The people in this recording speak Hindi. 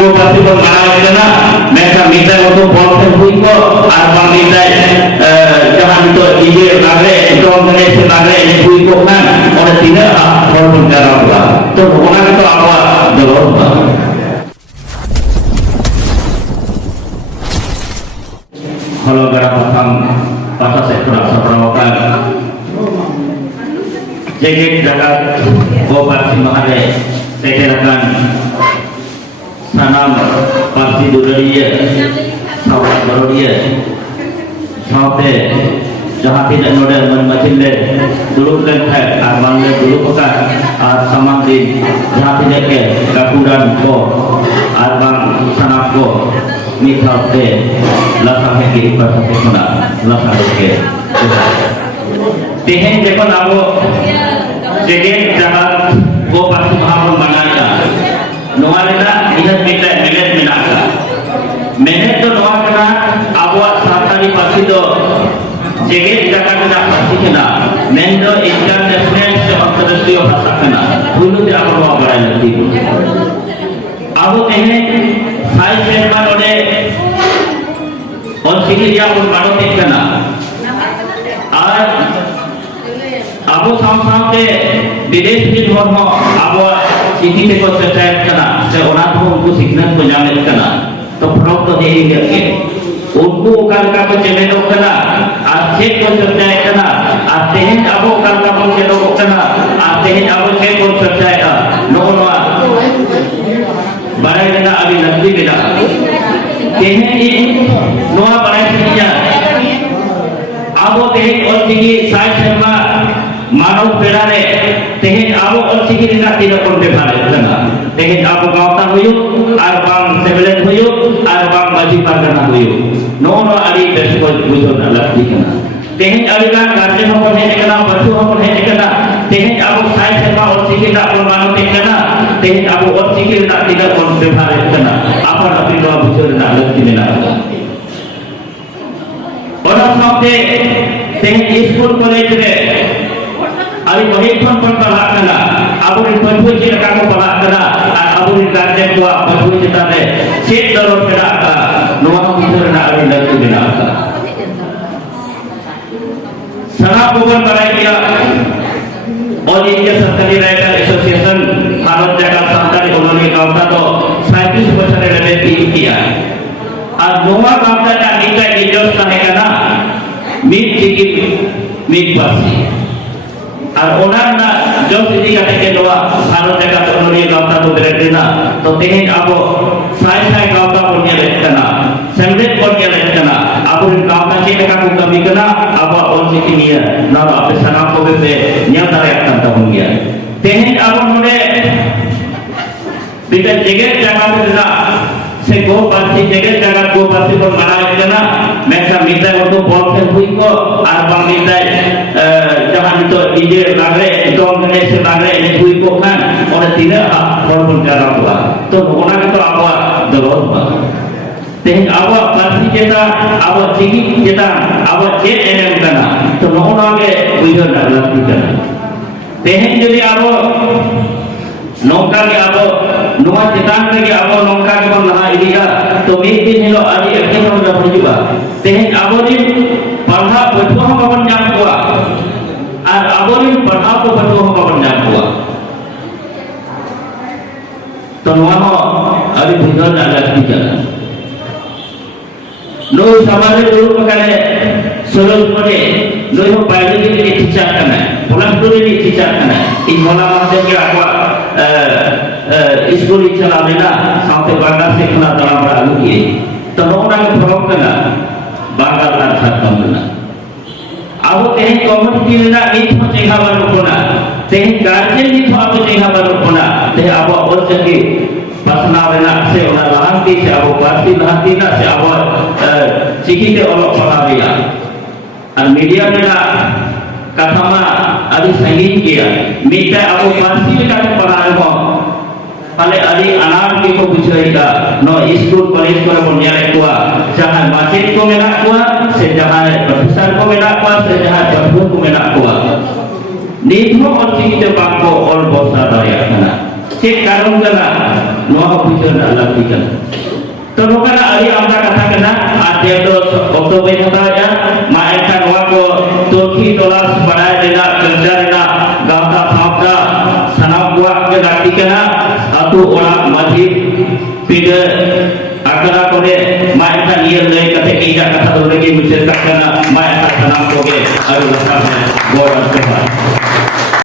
को पार्टी को मारा करना मैं का मिटा वो बॉल पे हुई को और बंग मिटा जहां तो ये नागरे तो हमने से नागरे ये हुई को ना और तीन बॉल पर करा हुआ तो होना तो आवा जरूर kalau gara pasang pasang sektor saprawakan jagat jagat obat simahare sekerakan sanam pasti dunia sawat barodia saute जहाँ tidak नोडे मन मचिले dulu kan है आसमान में dulu पका आज समान दिन जहाँ tidak के kakuran को आसमान sanam को मिठाते लसा है कि ऊपर से खुना लसा के तेहें देखो ना वो जगह जगह वो पास महापुर बनाया नोआले ना इधर मिलेट मिलाका मैंने तो नोआ करना अब वो सातारी पासी तो जगह जगह का पासी के ना मैंने तो इंटरनेशनल से अंतर्राष्ट्रीय भाषा के ना पुलु ते अब वो बड़ा लगती अब तेहें साइज सेटमान ओडे और सिलिया उन बारों पे करना आज अबो सामसामते विदेश की धर्म अबो सिटी से को चर्चा करना से उनात को उनको सिग्नल को जाने करना तो फ्रॉक तो दे दिया के उनको काल का को चले लो करना आज चेक को चर्चा करना आज तेहन अबो काल का को चले लो करना आज तेहन अबो चेक को चर्चा है नो नो बारे में ना अभी नजदीक है तेहन ये नोआ बारे में क्या अबो तेहन और चिकी साइड शर्मा मानव पेड़ा ने तेहन अबो और चिकी ना तीनों को बेभारे करना तेहन अबो गाँवता हुई आर बांग सेवलेट हुई आर बांग मजी पर करना हुई नो नो अभी बेस्ट को बुझो ना लगती है ना तेहन अभी का कार्य हो पढ़े निकला बच्चों हो पढ़े निकला तेहन अबो साइड शर्मा और चिकी ना अपने मानव निकला तेहन अबो और चिकी ना तीनों को बेभारे करना अपन अपनी लोग बुझो ना लगती है ना और सामने तेहन स्कूल कॉलेज में अभी वही फोन पर पढ़ा करना अब उन बच्चों की रखा को पढ़ा करना अब उन गार्जियन को बच्चों की तरह चेक करो फिर आता नोआ को किधर ना अभी लगती बिना आता सना भवन बनाया गया और इंडिया सरकारी राइटर एसोसिएशन भारत जगह सरकारी उन्होंने गाँवता तो 37 लेवल पे किया और नोआ गाँवता का नीचा इंजॉस रहेगा ना मीट चिकी मीट पासी और ओनर ना जो सिटी का टेके लोआ भारत जगह तो उन्होंने गाँवता तो बेरेट ना तो तेहन आपो साइड गाँवता पुण्य लेते ना सेंट्रल पुण्य लेते ना आप उन गाँवता चीज़ का कुछ कमी करना आप और सिटी नहीं है ना आप सना को भी पे न्याय तारे करता होंगे तेहन आप उन्होंने बिना जगह जगह पे ना से गो पार्टी जगह गो पार्टी पर मारा करना मैं का मिटा वो तो बॉल पे हुई को आर बांग मिटा जहां तो डीजे नागरे तो हमने से नागरे ये हुई को खान और तीन बॉल पर करा हुआ तो होना के तो आपवा जरूर हुआ तेहन आपवा पार्टी जेता आपवा चिकी जेता आपवा जे एनएम करना तो होना के बुझो ना लगती करना तेहन यदि आपवा नौका के आपो नोआ चितान के आपो नौका के बन रहा इदिया तो एक दिन हेलो आज एक दिन हम जब हिजुआ तेहन आपो दिन पढ़ा पढ़ो हम अपन जान हुआ और आपो दिन पढ़ा को पढ़ो हम अपन जान हुआ तो नोआ हो अभी भीतर ना लगती करना नो समाज में लोग पकड़े सोलह पढ़े लोग बायोलॉजी के लिए टीचर करना है प्लस टू के लिए टीचर करना है इन मोला माध्यम के आपवा स्कूल चला लेना साथे बांग्ला सीखना तला बड़ा लुकिए तो नोना के फरक करना बांग्ला का खत्म करना अब तेहन कम्युनिटी लेना इथो जगह पर कोना तेहन गार्जियन इथो अब जगह पर कोना ते अब और जगह पसना लेना से ओना लहांती से अब पार्टी लहांती ना से अब चिकी के और पढ़ा दिया और मीडिया में ना कथमा अभी संगीत किया मीठा अब पार्टी का पढ़ा हो पाले अभी अनार के को बुझाएगा नो स्कूल कॉलेज को बोलने को जहां माचित को मेरा को से जहां प्रोफेसर को मेरा को से जहां जब को मेरा को नीतों और चिकित्सा बात को और बहुत सारा है ना चेक कारण कना नोआ को बुझे ना लगती कना तो नोकना अड़ी आमदा कथा कना आते तो ऑक्टो पे हता या मा एका नोआ को तोखी तलाश बढ़ाए देना कर्जा देना गावता सावता सनाव बुआ के लाती कना अतु ओड़ा मधी पिड akara kore ma eta nier lay kate ija kata dole ki मुझे सकना ma eta सनाव को के अरु रखा है गौर रखा